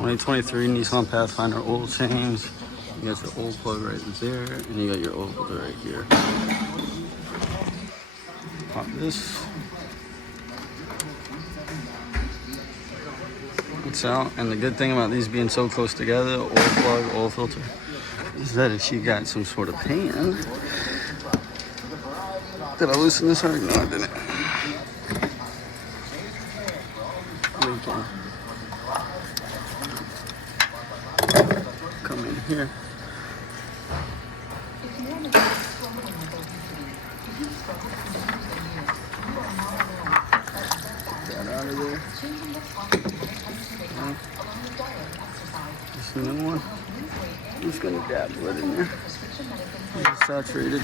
2023 Nissan Pathfinder oil change. You got your oil plug right there, and you got your oil filter right here. Pop this. It's out, and the good thing about these being so close together, oil plug, oil filter, is that if you got some sort of pan. Did I loosen this already? No, I didn't. Come in here. That out of there. Just another one. I'm just gonna dabble it in there. It's saturated.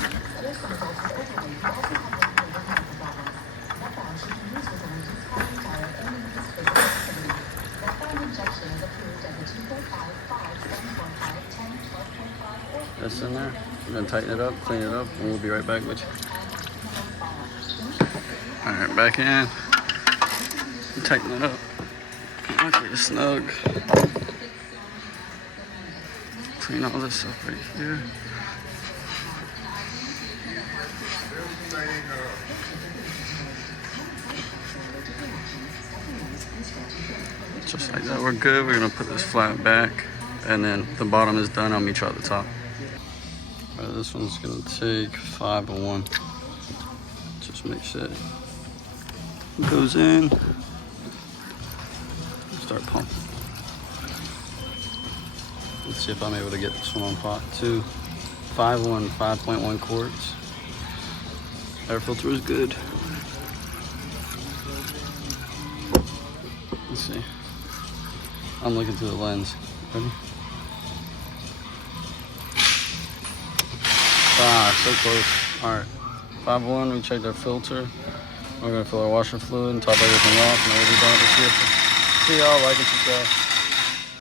That's in there. We're gonna tighten it up, clean it up, and we'll be right back with you. All right, back in. Tighten it up. Okay, snug. Clean all this up right here. Just like that, we're good. We're gonna put this flat back, and then the bottom is done. I'll meet you at the top. All right, this one's gonna take 5 and 1. Just make sure it goes in. Start pumping. Let's see if I'm able to get this one on pot too. 5.1 quarts. Air filter is good. Let's see. I'm looking through the lens. Ready? So close. All right. 5.1. We checked our filter. We're gonna fill our washer fluid and top everything off, and we'll be done with this vehicle. See y'all. Like and subscribe.